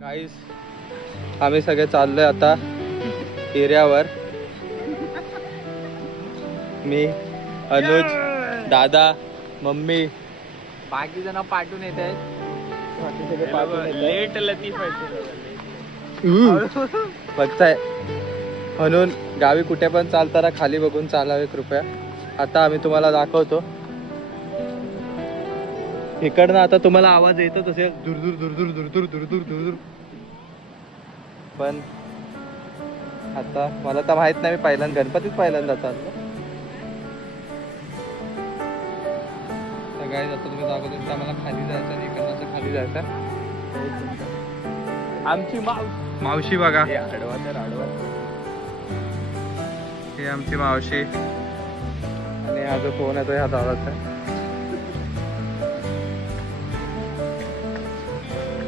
गाईस आम्ही सगळे चाललोय आता एरियावर. मी, अनुज, दादा, मम्मी, बाकी जण पाठवून येत आहेत. लेट लतीफ बघताय म्हणून गावी कुठे पण चालताना खाली बघून चालावे कृपया. आता आम्ही तुम्हाला दाखवतो इकडनं. आता तुम्हाला आवाज येतच असेल दूर दूर दूर दूर दूर दूर दूर दूर दूर दूर. पण आता मला तर माहित नाही, मी पहिल्यांदा गणपतीच पहिल्यांदा चाललो. सगळ्यात आता तुम्ही दाखवतो की आम्हाला खाली जायचं आणि इकडनं खाली जायचं. आमची मावशी बघा, आडवा तर आडवा. ही आमची मावशी आणि हा जो फोन आहे तो ह्या दादाचा आहे.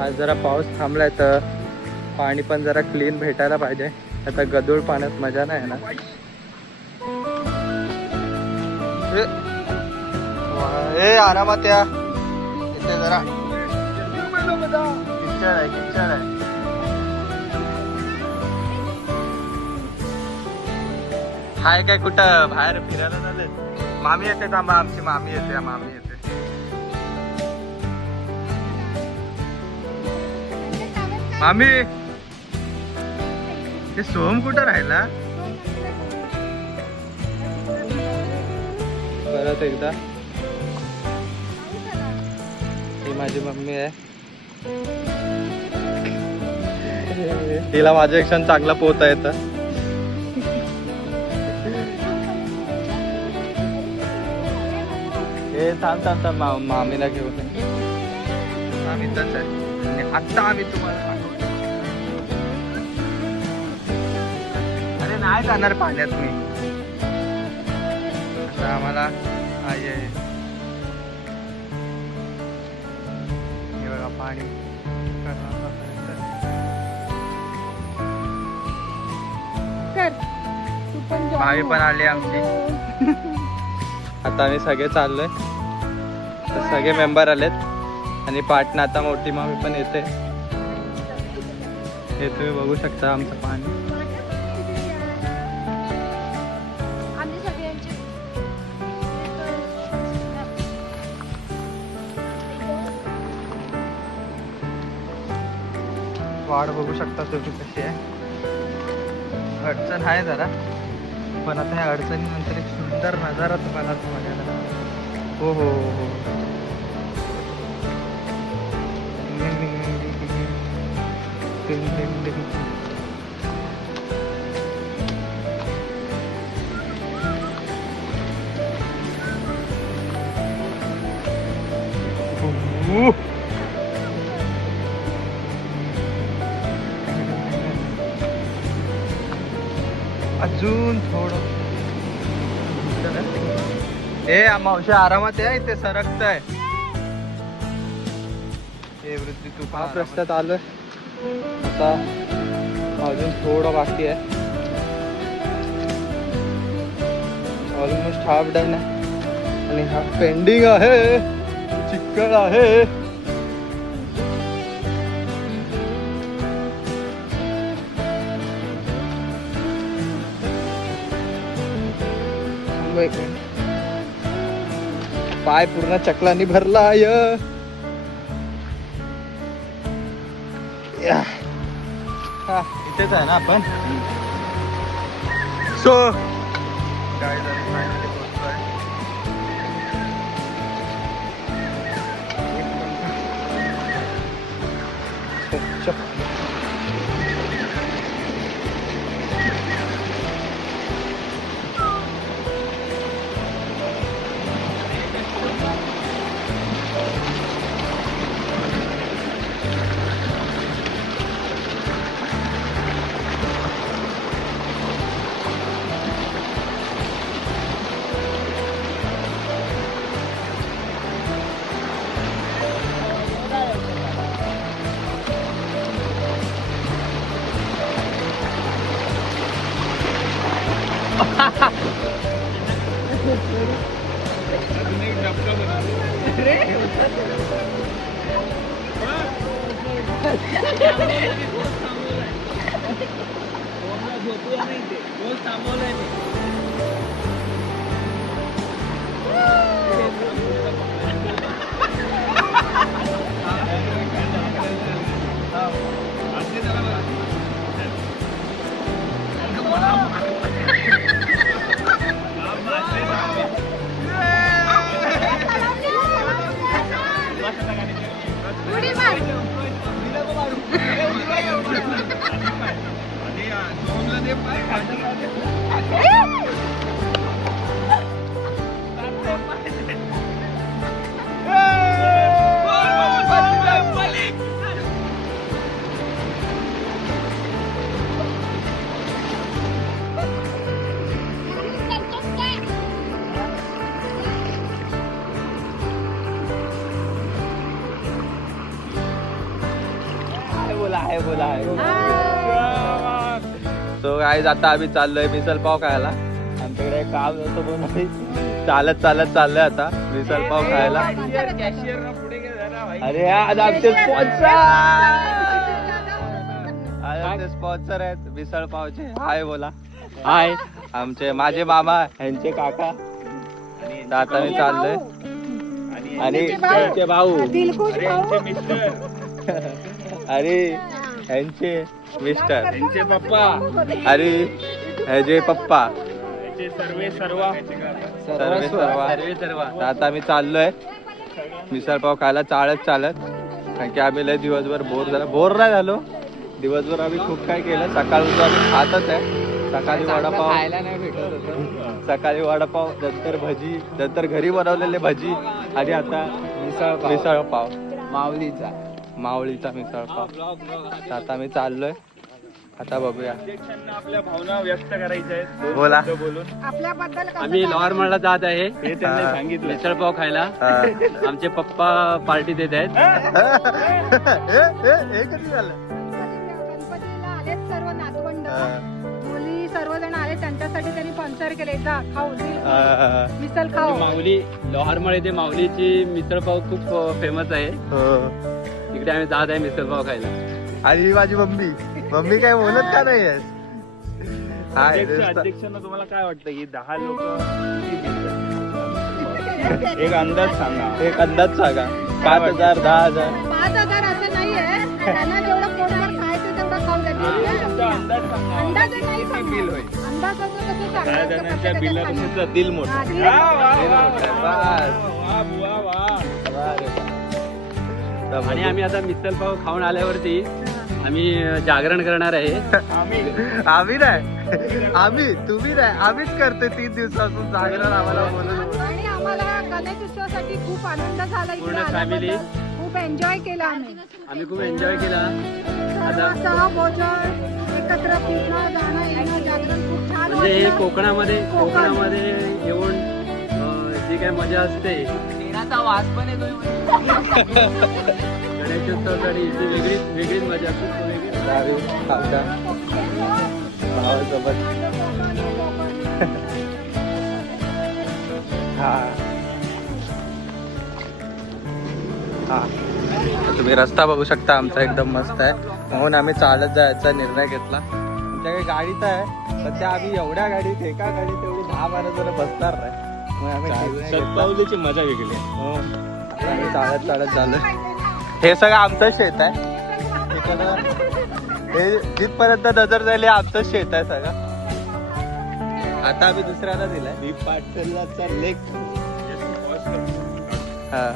आज जरा पाऊस थांबलाय तर पाणी पण जरा क्लीन भेटायला पाहिजे. आता गदूळ पाण्यात मजा नाही ना. ए आरामात या, इथे जरा किचड आहे, किचड आहे. हाय काय कुठं बाहेर फिरायला झाले? मामी येते, थांबा आमची मामी येते. मामी येते. मामी हे सोहम कुठं राहिला? परत एकदा ही माझी मम्मी आहे. तिला माझ्यापेक्षा चांगला पोहता येतं. हे थांब थांब थांब, मामीला घेऊन आम्ही तच आहे. आणि आता आम्ही तुम्हाला सांगतो, अरे नाही जाणार पाण्यात मी. आता आम्हाला आहे हे बघा पाणी. मामी पण आली आमची. आता आम्ही सगळे चाललोय, सगळे मेंबर आलेत आणि पाटणा आता मोठी मामी पण येते. हे तुम्ही बघू शकता आमचं पाणी. वाढ बघू शकता तुम्ही कशी आहे. अडचण आहे जरा, पण आता ह्या अडचणीनंतर एक सुंदर नजारा तुम्हाला बघायला. हो हो हो. अजून थोडं. ए मावशी आरामात आहे, ते सरकत आहे. हे वृत्ती तू हा रस्त्यात आलोय. आता अजून थोडं बाकी आहे. ऑलमोस्ट हाफ डन आहे आणि हा पेंडिंग आहे. चिखल आहे. पाय पूर्ण चकलानी भरलाय. इथेच आहे ना आपण. सो काय सो गाईज आता आम्ही चाललोय मिसल पाव खायला. आमच्याकडे काम होतं पण आम्ही चालत चाललोय आता मिसल पाव खायला. अरे आज आमचे स्पॉन्सर आहेत मिसळ पावचे. हाय बोला. हाय. आमचे माझे मामा यांचे काका. आता मी चाललोय आणि त्यांचे भाऊ अरे यांचे मिस्टर, यांचे पप्पा, अरे ह्याचे पप्पा, सर्व. आता आम्ही चाललोय मिसळ पाव खायला चालत कारण की आम्ही लय दिवसभर बोर नाही झालो. दिवसभर आम्ही खूप काय केलं. सकाळपासून आम्ही खातच आहे. सकाळी वडापाव खायला नाही भेटत होतं. सकाळी वडापाव, नंतर भजी, नंतर घरी बनवलेले भजी आणि आता मिसळ पाव मावळीचा मिसळ पाव. आता आम्ही चाललोय. आता बघूया आपल्या भावना व्यक्त करायच्या आहेत. बोला. आपल्याबद्दल आम्ही नॉर्मलला जात आहे हे त्यांनी सांगितलं मिसळ पाव खायला. आमचे पप्पा पार्टी देत आहेत. हे कधी झालं? गणपतीला आलेत सर्व नातवंड मुली सर्वजण आले. त्यांच्यासाठी त्यांनी स्पॉन्सर केले. जा खाऊ मिसळ खाऊ. माऊली लोहारमळ येथे माऊलीची मिसळ पाव खूप फेमस आहे. तिकडे आम्ही जात आहे मिसळ पाव खायला. आणि ही माझी मम्मी काय बोलत का नाही? अध्यक्षांना तुम्हाला काय वाटतं की 10 लोक एक अंदाज सांगा. 5,000 10,000 5,000 असं नाहीये. त्यांना जेवढं पोटभर खायचं तेवढं खाऊ द्यायचं. अंदाज नाही बिल होईल. अंदाजाचं कसं सांगायचं? बिलापेक्षा दिल मोठं. आणि आम्ही आता मिसळ पाव खाऊन आल्यावरती आम्ही जागरण करणार आहे. आम्ही नाही, तुम्ही नाही, आम्हीच करतोय 3 दिवसापासून जागरण. आम्हाला बोलून आणि आम्हाला गणेश उत्सवासाठी खूप आनंद झाला. पूर्ण फॅमिली खूप एन्जॉय केला आम्ही खूप एन्जॉय केला. आता भोजन एकत्र फिरणं जाणं येणं जागरण खूप छान. म्हणजे हे कोकणामध्ये येऊन जी काय मजा असते वास पण येतो. गणेशोत्सवासाठी वेगळीच मजा असते. भावासोबत तुम्ही रस्ता बघू शकता आमचा एकदम मस्त आहे. म्हणून आम्ही चालत जायचा निर्णय घेतला. आमच्याकडे गाडीत आहे सध्या. आम्ही एवढ्या गाडीत एका गाडीत एवढी 10-12 जण बसणार नाही. मग आम्ही शतपावलीची मजा वेगळी आहे. आम्ही चालत चालू. हे सगळं आमचं शेत आहे. हे जिथपर्यंत नजर जाईल आमचं शेत आहे सगळं. आता आम्ही दुसऱ्याला दिलाय. पाटलाचा लेक. हा.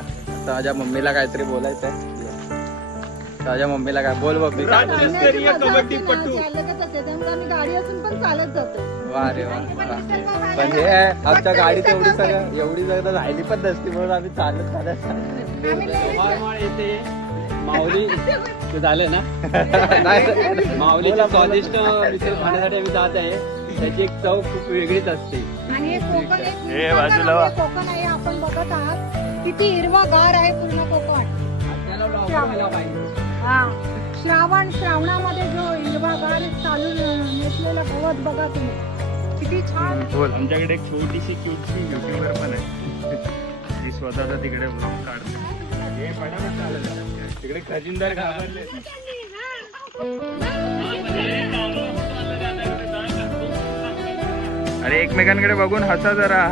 माझ्या मम्मीला काहीतरी बोलायचं आहे. माझ्या मम्मीला काय बोल बघ. कबड्डीपटू. गाडी असून पण चालत जातो. वा रे वा. पण हे आमच्या गाडीत एवढी सगळं राहिली पण नसती म्हणून आम्ही चालत येथे माऊली झालं ना. माऊलीच्या स्वादिष्ट मिसळ खाण्यासाठी आम्ही जात आहे. त्याची एक चव खूप वेगळीच असते. आणि कोकण आहे आपण बघत आहात. किती हिरवागार आहे पूर्ण कोकण. श्रावणामध्ये जो हिरवागार चालू नेसलेला गवत बघा तुम्ही. किती छान. बोल. आमच्याकडे एक छोटीशी क्यूटशी युट्यूबर पण आहे जी स्वतःचा तिकडे ब्लॉग काढते. हे पटापट चालत तिकडे खजिनदार घाबरले. अरे एकमेकांकडे बघून हसा जरा.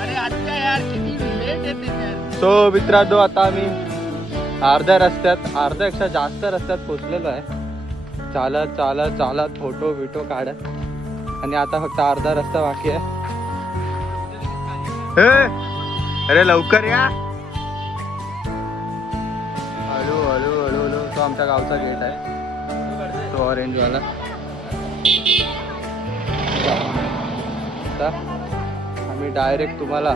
अरे आजच्या यार किती लेट येते यार. सो मित्रांनो आता आम्ही अर्ध्यापेक्षा जास्त रस्त्यात पोहोचलेलो आहे. चालत चालत चालत फोटो बिटो काढत आणि आता फक्त अर्धा रस्ता बाकी आहे. अरे लवकर या. हळू हळू हळू हळू. तो आमच्या गावचा गेट आहे, तो ऑरेंज वाला. आता आम्ही डायरेक्ट तुम्हाला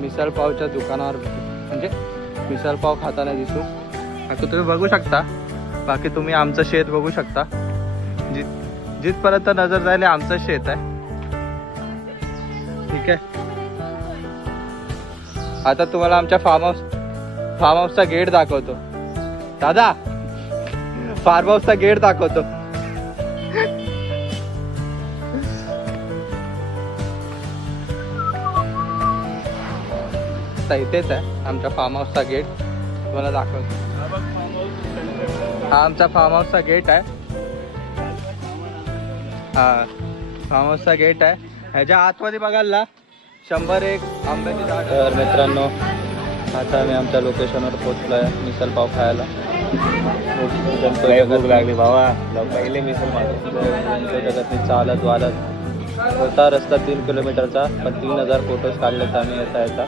मिसळ पावच्या दुकानावर भेटू, म्हणजे मिसळ पाव खाताना दिसू. बाकी तुम्ही बघू शकता, बाकी तुम्ही आमचं शेत बघू शकता. जिथपर्यंत नजर जाईल आमचं शेत आहे. ठीक आहे. आता तुम्हाला आमच्या फार्म हाऊसचा गेट दाखवतो. दादा, फार्म हाऊसचा गेट दाखवतो. आता इथेच आहे आमच्या फार्म हाऊसचा गेट, तुम्हाला दाखवतो. हा आमचा फार्म हाऊसचा गेट आहे. हा फार्म हाऊसचा गेट आहे. ह्याच्या आतमध्ये बघायला 101 आंब्याची झाड. तर मित्रांनो आता मी आमच्या लोकेशनवर पोहोचलो आहे मिसळ पाव खायला. भूक लागली भावा. पहिले मिसळ मागवतो. जगतनी चालत वालत होता रस्ता 3 किलोमीटरचा, पण 3000 फोटोज काढलेत आम्ही येता येता.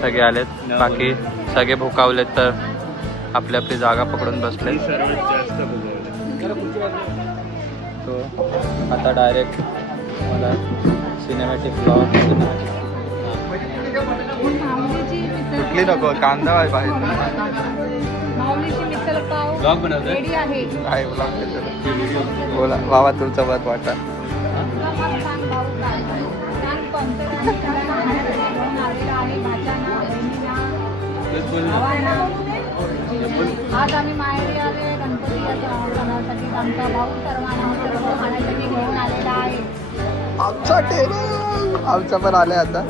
सगळे आलेत, बाकी सगळे भुकावलेत तर आपली आपली जागा पकडून बसले. सर्वात जास्त भूक. तो आता डायरेक्ट मला सिनेमॅटिक ब्लॉग. माऊलीची मिसळ कुठली नको, कांदा आहे बाहेर. माऊलीची मिसळ पाव ब्लॉग बनवतोय. रेडी आहे. आहे ब्लॉग. बोला बाबा, तुमचा मत वाटा. आज आम्ही माहेरी आले गणपती सणासाठी. आमचा भाऊ सर्वांना खाण्यासाठी घेऊन आलेला आहे. आमचा पण आलाय आता.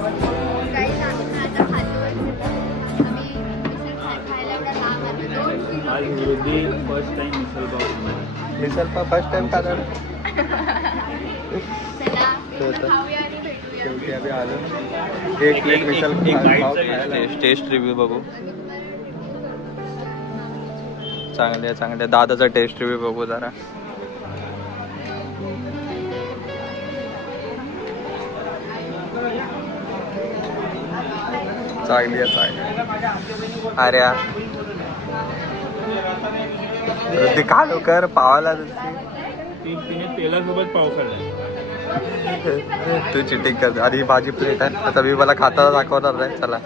आज वृद्धी first time misal pav. Misal pav first time खाणार. शेवटी आम्ही आलो. एक प्लेट मिसळ पाव खायला. टेस्ट रिव्ह्यू बघू. चांगले दादाचा टेस्ट रिव्ह्यू बघू जरा. चांगली आहे. अरे ते का लवकर पावाला तिने तेलासोबत पाव खाल्ला. तू चिटिंग कर. आधी भाजी प्लेट आहे, आता मी मला खाताना दाखवणार नाही. चला